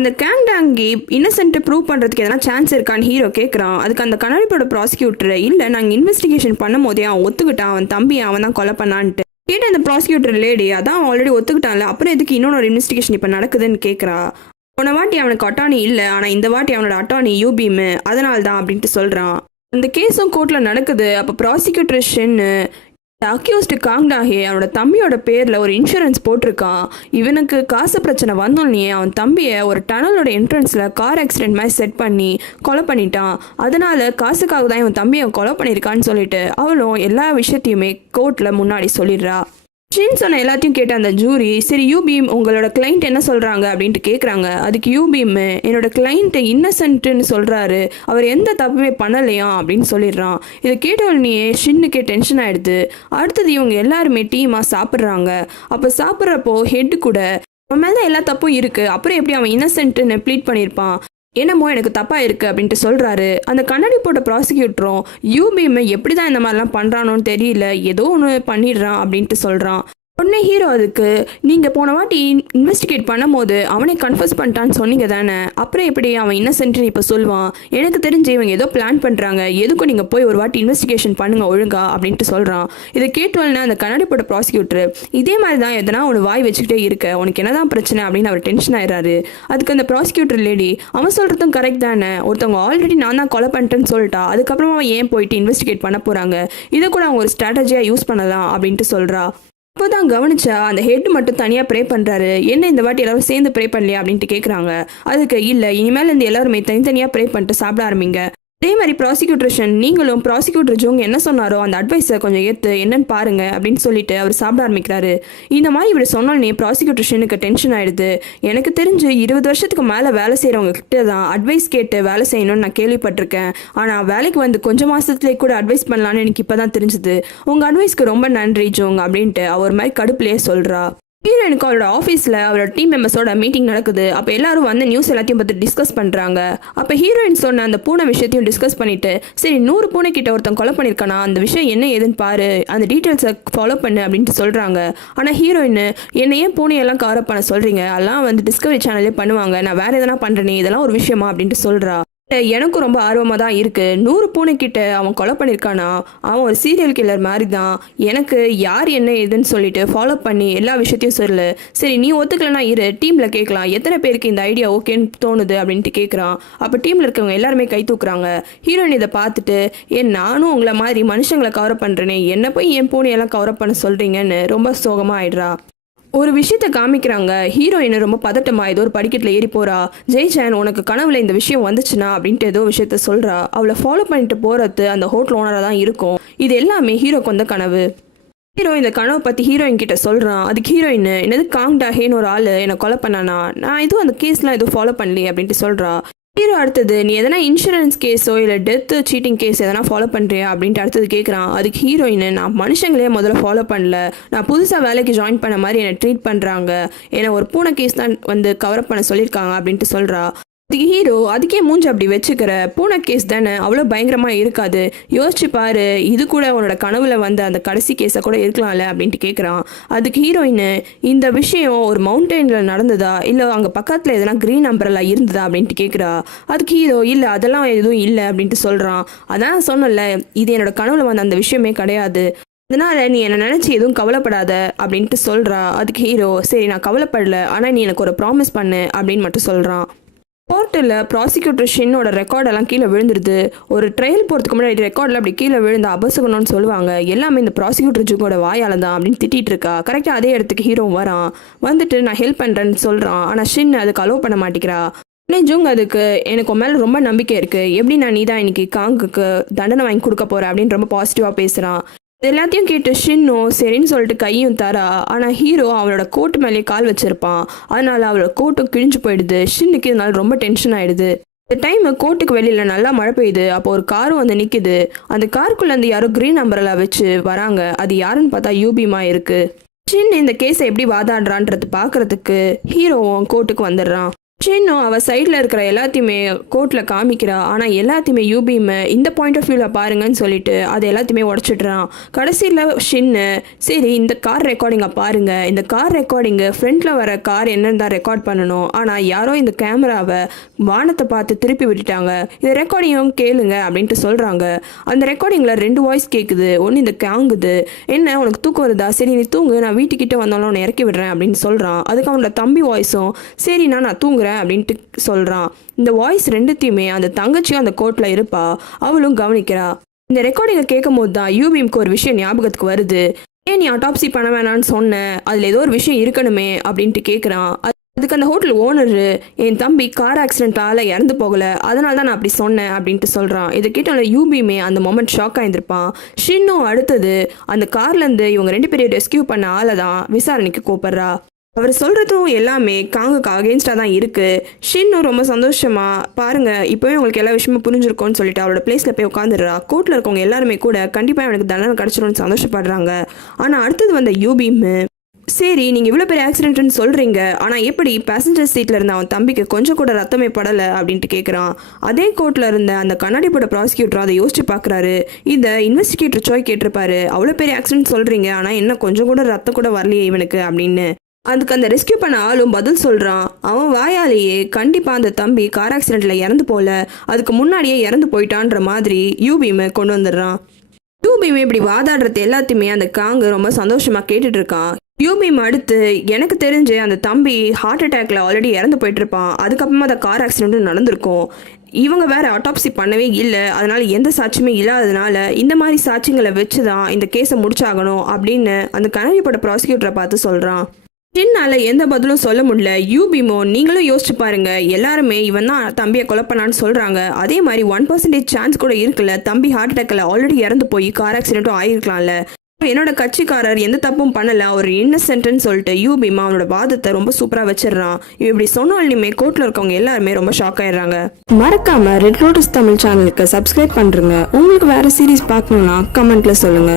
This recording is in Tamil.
அந்த கேங்டாங்கி இன்னசென்ட் ப்ரூவ் பண்ணுறதுக்கு எதனா சான்ஸ் இருக்கான்னு ஹீரோ கேட்குறான். அதுக்கு அந்த கண்ணாடிப்போட ப்ராசிக்யூட்டர் இல்லை நாங்கள் இன்வெஸ்டிகேஷன் பண்ணும் போதே அவன் ஒத்துக்கிட்டான் அவன் தம்பி அவன் தான் கொலை பண்ணான்ட்டு கேட்ட அந்த ப்ராசிக்யூட்டர் லேடி அதான் அவன் ஆல்ரெடி ஒத்துக்கிட்டான்ல அப்புறம் எதுக்கு இன்னொரு இன்வெஸ்டிகேஷன் இப்போ நடக்குதுன்னு கேட்குறா. போன வாட்டி அவனுக்கு அட்டானி இல்லை ஆனால் இந்த வாட்டி அவனோட அட்டானி யூபீம் அதனால தான் அப்படின்ட்டு சொல்கிறான். அந்த கேஸும் கோர்ட்டில் நடக்குது. அப்போ ப்ராசிக்யூட்டர் ஷென்னு அக்யூஸ்டு காங்டாஹே அவனோட தம்பியோட பேரில் ஒரு இன்சூரன்ஸ் போட்டிருக்கான். இவனுக்கு காசு பிரச்சனை வந்தோடனே அவன் தம்பியை ஒரு டனலோட என்ட்ரன்ஸில் கார் ஆக்சிடென்ட் மாதிரி செட் பண்ணி கொலை பண்ணிட்டான். அதனால காசுக்காக தான் இவன் தம்பியை கொலை பண்ணியிருக்கான்னு சொல்லிட்டு அவளும் எல்லா விஷயத்தையுமே கோர்ட்டில் முன்னாடி சொல்லிடுறா. ஷின் சொன்ன எல்லாத்தையும் கேட்ட அந்த ஜூரி சரி யூபீம் உங்களோட கிளைண்ட் என்ன சொல்கிறாங்க அப்படின்ட்டு கேட்குறாங்க. அதுக்கு யூபீம் என்னோட கிளைண்ட்டு இன்னசென்ட்டுன்னு சொல்கிறாரு, அவர் எந்த தப்புமே பண்ணலையா அப்படின்னு சொல்லிடுறான். இதை கேட்டவொடனே ஷின்னுக்கே டென்ஷன் ஆகிடுது. அடுத்தது இவங்க எல்லாருமே டீமாக சாப்பிட்றாங்க. அப்போ சாப்பிட்றப்போ ஹெட்டு கூட அவன் மேலே எல்லா தப்பும் இருக்குது, அப்புறம் எப்படி அவன் இன்னசென்ட்டுன்னு ப்ளீட் பண்ணியிருப்பான், என்னமோ எனக்கு தப்பாக இருக்குது அப்படின்ட்டு சொல்கிறாரு. அந்த கண்ணாடி போட்ட ப்ராசிக்யூட்டரும் யூபீம் எப்படி தான் இந்த மாதிரிலாம் பண்ணுறானோன்னு தெரியல, ஏதோ ஒன்று பண்ணிடுறான் அப்படின்ட்டு சொல்கிறான். உடனே ஹீரோ அதுக்கு நீங்கள் போன வாட்டி இன்வெஸ்டிகேட் பண்ணும் போது அவனே கன்ஃபர்ஸ் பண்ணிட்டான்னு சொன்னீங்க தானே, அப்புறம் எப்படி அவன் இன்னசென்ட்னு இப்போ சொல்லுவான், எனக்கு தெரிஞ்சு இவங்க ஏதோ பிளான் பண்ணுறாங்க, எதுக்கும் நீங்கள் போய் ஒரு வாட்டி இன்வெஸ்டிகேஷன் பண்ணுங்க ஒழுங்கா அப்படின்ட்டு சொல்கிறான். இதை கேட்டோன்னா அந்த கண்ணாடி போட்ட ப்ராசிக்யூட்டர் இதே மாதிரி தான் எதனா ஒன்று வாய் வச்சுக்கிட்டே இருக்க, உனக்கு என்ன தான் பிரச்சனை அப்படின்னு அவர் டென்ஷன் ஆயிடுறாரு. அதுக்கு அந்த ப்ராசிக்யூட்டர் லேடி அவன் சொல்கிறதும் கரெக்ட் தானே, ஒருத்தவங்க ஆல்ரெடி நான் தான் கொலை பண்ணிட்டேன்னு சொல்லிட்டா அதுக்கப்புறமா அவன் ஏன் போயிட்டு இன்வெஸ்டிகேட் பண்ண போகிறாங்க, இதை கூட அவங்க ஒரு ஸ்ட்ராட்டஜியாக யூஸ் பண்ணலாம் அப்படின்ட்டு சொல்கிறா. அப்போதான் கவனிச்சா அந்த ஹெட் மட்டும் தனியாக ப்ரே பண்ணுறாரு. என்ன இந்த வாட்டி எல்லாரும் சேர்ந்து ப்ரே பண்ணலையா அப்படின்ட்டு கேட்குறாங்க. அதுக்கு இல்லை இனிமேல் இந்த எல்லாருமே தனித்தனியாக ப்ரே பண்ணிட்டு சாப்பிட ஆரம்பிங்க. அதே மாதிரி ப்ராசிக்யூட்டர் நீங்களும் ப்ராசிக்யூட்டர் ஜோங் என்ன சொன்னாரோ அந்த அட்வைஸை கொஞ்சம் ஏற்று என்னன்னு பாருங்க அப்படின்னு சொல்லிட்டு அவர் சாப்பிட ஆரம்பிக்கிறாரு. இந்த மாதிரி இவர் சொன்னோன்னே ப்ராசிக்யூட்டர் டென்ஷன் ஆயிடுது. எனக்கு தெரிஞ்சு 20 வருஷத்துக்கு மேலே வேலை செய்கிறவங்க கிட்ட தான் அட்வைஸ் கேட்டு வேலை செய்யணும்னு நான் கேள்விப்பட்டிருக்கேன். ஆனால் வேலைக்கு வந்து கொஞ்சம் மாதத்துலேயே கூட அட்வைஸ் பண்ணலான்னு எனக்கு இப்போ தான் தெரிஞ்சுது. உங்கள் அட்வைஸ்க்கு ரொம்ப நன்றி ஜோங் அப்படின்ட்டு அவர் மாதிரி கடுப்புலேயே சொல்கிறா. ஹீரோயினுக்கு அவரோட ஆஃபீஸில் அவரோட டீம் மெம்பர்ஸோட மீட்டிங் நடக்குது. அப்போ எல்லாரும் வந்து நியூஸ் எல்லாத்தையும் பற்றி டிஸ்கஸ் பண்ணுறாங்க. அப்போ ஹீரோயின் சொன்ன அந்த பூனை விஷயத்தையும் டிஸ்கஸ் பண்ணிட்டு சரி 100 பூனை கிட்ட ஒருத்தன் கொலை பண்ணியிருக்கானா, அந்த விஷயம் என்ன ஏதுன்னு பாரு, அந்த டீட்டெயில்ஸை ஃபாலோ பண்ணு அப்படின்ட்டு சொல்கிறாங்க. ஆனால் ஹீரோயின் என்னை ஏன் பூனையெல்லாம் கவர் பண்ண சொல்கிறீங்க, அதெல்லாம் வந்து டிஸ்கவரி சேனல்லே பண்ணுவாங்க, நான் வேறு எதனா பண்ணுறேனே, இதெல்லாம் ஒரு விஷயமா அப்படின்ட்டு சொல்கிறா. எனக்கும் ரொம்ப ஆர்வமாக தான் இருக்குது. 100 பூனைக்கிட்ட அவன் கொலை பண்ணியிருக்கானா, அவன் ஒரு சீரியல் கில்லர் மாதிரி தான், எனக்கு யார் என்ன ஏதுன்னு சொல்லிட்டு ஃபாலோ பண்ணி எல்லா விஷயத்தையும் சொல்லு. சரி நீ ஒத்துக்கலனா இரு, டீமில் கேட்கலாம் எத்தனை பேருக்கு இந்த ஐடியா ஓகேன்னு தோணுது அப்படின்ட்டு கேட்குறான். அப்போ டீமில் இருக்கவங்க எல்லாருமே கை தூக்குறாங்க. ஹீரோயின் இதை பார்த்துட்டு நானும் உங்களை மாதிரி மனுஷங்களை கவர் பண்ணுறேனே, என்னை போய் என் பூனையெல்லாம் கவர் பண்ண சொல்கிறீங்கன்னு ரொம்ப சோகமாக ஆயிடுறா. ஒரு விஷயத்த காமிக்கிறாங்க. ஹீரோயின் ரொம்ப பதட்டமா ஏதோ ஒரு படிக்கட்டில் ஏறி போறா. ஜெய்சான் உனக்கு கனவுல இந்த விஷயம் வந்துச்சுன்னா அப்படின்ட்டு ஏதோ விஷயத்த சொல்றா. அவளை ஃபாலோ பண்ணிட்டு போறது அந்த ஹோட்டல் ஓனராக தான் இருக்கும். இது எல்லாமே ஹீரோக்கு வந்த கனவு. ஹீரோ இந்த கனவை பற்றி ஹீரோயின் கிட்ட சொல்கிறான். அதுக்கு ஹீரோயின் என்னது காங்டாஹேன்னு ஒரு ஆள் என்னை கொலை பண்ணானா, நான் எதுவும் அந்த கேஸ்லாம் எதுவும் ஃபாலோ பண்ணலையே அப்படின்ட்டு சொல்கிறா. ஹீரோ அடுத்தது நீ எதனா இன்சூரன்ஸ் கேஸோ இல்லை டெத்து சீட்டிங் கேஸ் எதனா ஃபாலோ பண்ணுறியா அப்படின்ட்டு அடுத்தது கேட்குறான். அதுக்கு ஹீரோயின் நான் மனுஷங்களே முதல்ல ஃபாலோ பண்ணல, நான் புதுசாக வேலைக்கு ஜாயின் பண்ண மாதிரி என்னை ட்ரீட் பண்ணுறாங்க, என்னை ஒரு பூனை கேஸ் தான் வந்து கவரப் பண்ண சொல்லியிருக்காங்க அப்படின்ட்டு சொல்கிறா. அதுக்கு ஹீரோ அதுக்கே மூஞ்சி அப்படி வச்சுக்கிற, பூனை கேஸ் தானே அவ்வளோ பயங்கரமாக இருக்காது, யோசிச்சு பாரு, இது கூட உன்னோட கனவுல வந்த அந்த கடைசி கேஸை கூட இருக்கலாம்ல அப்படின்ட்டு கேட்குறான். அதுக்கு ஹீரோயின் இந்த விஷயம் ஒரு மவுண்டெயினில் நடந்ததா இல்லை அங்கே பக்கத்தில் எதனா க்ரீன் அம்பரலா இருந்ததா அப்படின்ட்டு கேட்குறா. அதுக்கு ஹீரோ இல்லை அதெல்லாம் எதுவும் இல்லை அப்படின்ட்டு சொல்கிறான். அதான் சொன்னல இது என்னோட கனவுல வந்த அந்த விஷயமே கிடையாது, அதனால நீ என்னை நினச்சி எதுவும் கவலைப்படாத அப்படின்ட்டு சொல்கிறா. அதுக்கு ஹீரோ சரி நான் கவலைப்படல, ஆனால் நீ எனக்கு ஒரு ப்ராமிஸ் பண்ணு அப்படின்னு மட்டும் சொல்கிறான். கோர்ட்டில் ப்ராசிக்யூட்டர் ஷின்னோட ரெக்கார்டெல்லாம் கீழே விழுந்துருது. ஒரு ட்ரையல் போகிறதுக்கு முன்னாடி ரெக்கார்டில் அப்படி கீழே விழுந்து அபசகணும்னு சொல்லுவாங்க. எல்லாமே இந்த ப்ராசிக்யூட்டர் ஜூங்கோட வாயால் தான் அப்படின்னு திட்டிகிட்டு இருக்கா. கரெக்டாக அதே இடத்துக்கு ஹீரோ வரான். வந்துட்டு நான் ஹெல்ப் பண்ணுறேன்னு சொல்கிறான். ஆனால் ஷின் அதுக்கு அலோவ் பண்ண மாட்டேங்கிறா. உடனே ஜூங் அதுக்கு எனக்கு மேலே ரொம்ப நம்பிக்கை இருக்குது, எப்படி நான் நீ தான் இன்னைக்கு காங்குக்கு தண்டனை வாங்கி கொடுக்க போகிறேன் அப்படின்னு ரொம்ப பாசிட்டிவாக பேசுகிறான். எல்லாத்தையும் கேட்டு ஷின்னும் சரின்னு சொல்லிட்டு கையும் தரா. ஆனால் ஹீரோ அவளோட கோட்டு மேலேயே கால் வச்சிருப்பான். அதனால அவளோட கோட்டும் கிழிஞ்சு போயிடுது. ஷின்னுக்கு இதனால ரொம்ப டென்ஷன் ஆயிடுது. இந்த டைம் கோர்ட்டுக்கு வெளியில் நல்லா மழை பெய்யுது. அப்போ ஒரு காரும் வந்து நிற்குது. அந்த காருக்குள்ளே இருந்து யாரோ க்ரீன் அம்பரலா வச்சு வராங்க. அது யாருன்னு பார்த்தா யூபிமா இருக்கு. ஷின் இந்த கேஸை எப்படி வாதாடுறான்றது பார்க்கறதுக்கு ஹீரோவும் கோர்ட்டுக்கு வந்துடுறான். ஷின்னும் அவள் சைடில் இருக்கிற எல்லாத்தையுமே கோர்ட்டில் காமிக்கிறா. ஆனால் எல்லாத்தையுமே யூபீம் இந்த பாயிண்ட் ஆஃப் வியூவில் பாருங்கன்னு சொல்லிட்டு அது எல்லாத்தையுமே உடச்சிட்றான். கடைசியில் ஷின்னு சரி இந்த கார் ரெக்கார்டிங்கை பாருங்கள், இந்த கார் ரெக்கார்டிங்கு ஃப்ரண்ட்டில் வர கார் என்னன்னு தான் ரெக்கார்ட் பண்ணணும், ஆனால் யாரோ இந்த கேமராவை வானத்தை பார்த்து திருப்பி விட்டுட்டாங்க, இந்த ரெக்கார்டிங்கும் கேளுங்க அப்படின்ட்டு சொல்கிறாங்க. அந்த ரெக்கார்டிங்கில் 2 வாய்ஸ் கேட்குது. ஒன்று இந்த கேங்குது, என்ன உனக்கு தூக்கம் வருதா, சரி நீ தூங்கு, நான் வீட்டுக்கிட்ட வந்தாலும் உன்னை இறக்கி விடுறேன் அப்படின்னு சொல்கிறான். அதுக்கு அவனோட தம்பி வாய்ஸும் சரி நான் தூங்குறேன் அப்படின்ட்டு சொல்றான். இந்த வாய்ஸ் ரெண்டுத்தையுமே அந்த தங்கச்சியும் அந்த கோர்ட்ல இருப்பா, அவளும் கவனிக்கிறா. இந்த ரெக்கார்டிங்கை கேட்கும் போது தான் யூபீம்க்கு ஒரு விஷயம் ஞாபகத்துக்கு வருது. ஏன் நீ அட்டாப்சி பண்ண வேணான்னு சொன்ன, அதுல ஏதோ ஒரு விஷயம் இருக்கணுமே அப்படின்ட்டு கேட்குறான். அதுக்கு அந்த ஹோட்டல் ஓனரு என் தம்பி கார் ஆக்சிடென்ட்டால இறந்து போகல, அதனால தான் நான் அப்படி சொன்னேன் அப்படின்ட்டு சொல்றான். இதை கேட்ட யூபியுமே அந்த மொமெண்ட் ஷாக் ஆயிருந்திருப்பான். ஷின்னும் அடுத்தது அந்த கார்லேருந்து இவங்க 2 பேரையும் ரெஸ்கியூ பண்ண ஆளை தான் விசாரணைக்கு கூப்பிடுறா. அவர் சொல்கிறதும் எல்லாமே காங்குக்கு அகெயின்ஸ்டாக தான் இருக்குது. ஷின்னும் ரொம்ப சந்தோஷமா பாருங்க இப்போவே உங்களுக்கு எல்லா விஷயமும் புரிஞ்சிருக்கோன்னு சொல்லிட்டு அவரோட பிளேஸில் போய் உட்காந்துடுறா. கோர்ட்டில் இருக்கவங்க எல்லாருமே கூட கண்டிப்பாக எனக்கு தண்டனை கிடச்சிடும்னு சந்தோஷப்படுறாங்க. ஆனால் அடுத்தது வந்த யூபீம் சரி நீங்கள் இவ்வளோ பெரிய ஆக்சிடென்ட்னு சொல்கிறீங்க, ஆனால் எப்படி பேசஞ்சர் சீட்டில் இருந்த அவன் தம்பிக்கு கொஞ்சம் கூட ரத்தமே படலை அப்படின்ட்டு கேட்குறான். அதே கோர்ட்டில் இருந்த அந்த கண்ணாடி போட ப்ராசிக்யூட்டர் அதை யோசிச்சு பார்க்குறாரு. இதை இன்வெஸ்டிகேட்டர் சோய் கேட்டிருப்பாரு, அவ்வளோ பெரிய ஆக்சிடென்ட் சொல்கிறீங்க ஆனால் என்ன கொஞ்சம் கூட ரத்தம் கூட வரலையே இவனுக்கு அப்படின்னு. அதுக்கு அந்த ரெஸ்கியூ பண்ண ஆளும் பதில் சொல்கிறான். அவன் வாயாலேயே கண்டிப்பாக அந்த தம்பி கார் ஆக்சிடெண்ட்டில் இறந்து போல, அதுக்கு முன்னாடியே இறந்து போயிட்டான்ற மாதிரி யூபீமை கொண்டு வந்துடுறான். யூபீம் இப்படி வாதாடுறது எல்லாத்தையுமே அந்த காங்கு ரொம்ப சந்தோஷமாக கேட்டுட்டு இருக்கான். யூபீம் அடுத்து எனக்கு தெரிஞ்சு அந்த தம்பி ஹார்ட் அட்டாக்ல ஆல்ரெடி இறந்து போயிட்டு இருப்பான், அதுக்கப்புறமா அந்த கார் ஆக்சிடென்ட்டும் நடந்திருக்கும். இவங்க வேற ஆட்டாப்சி பண்ணவே இல்லை, அதனால எந்த சாட்சியுமே இல்லாததுனால இந்த மாதிரி சாட்சிங்களை வச்சு தான் இந்த கேஸை முடிச்சாகணும் அப்படின்னு அந்த கனடிப்பட ப்ராசிக்யூட்டரை பார்த்து சொல்கிறான். ஷின்னால எந்த பதிலும் சொல்ல முடியல. யூபீமோ நீங்களும் யோசிச்சு பாருங்க, எல்லாருமே இவன் தான் தம்பியை கொலை பண்ணான்னு சொல்றாங்க, அதே மாதிரி 1% சான்ஸ் கூட இருக்குல்ல, தம்பி ஹார்ட் அட்டாக்ல ஆல்ரெடி இறந்து போய் கார் ஆக்சிடென்ட்டும் ஆயிருக்கலாம்ல, என்னோட கட்சிக்காரர் எந்த தப்பும் பண்ணல, ஒரு இன்னசென்ட்னு சொல்லிட்டு யூபீமா அவனோட வாதத்தை ரொம்ப சூப்பரா வச்சிடறான். இப்படி சொன்னாலுமே கோர்ட்ல இருக்கவங்க எல்லாருமே ரொம்ப ஷாக் ஆயிடுறாங்க. மறக்காம ரெட் லோட்டஸ் தமிழ் சேனலுக்கு சப்ஸ்கிரைப் பண்றீங்க. உங்களுக்கு வேற சீரிஸ் பார்க்கணும்னா கமெண்ட்ல சொல்லுங்க.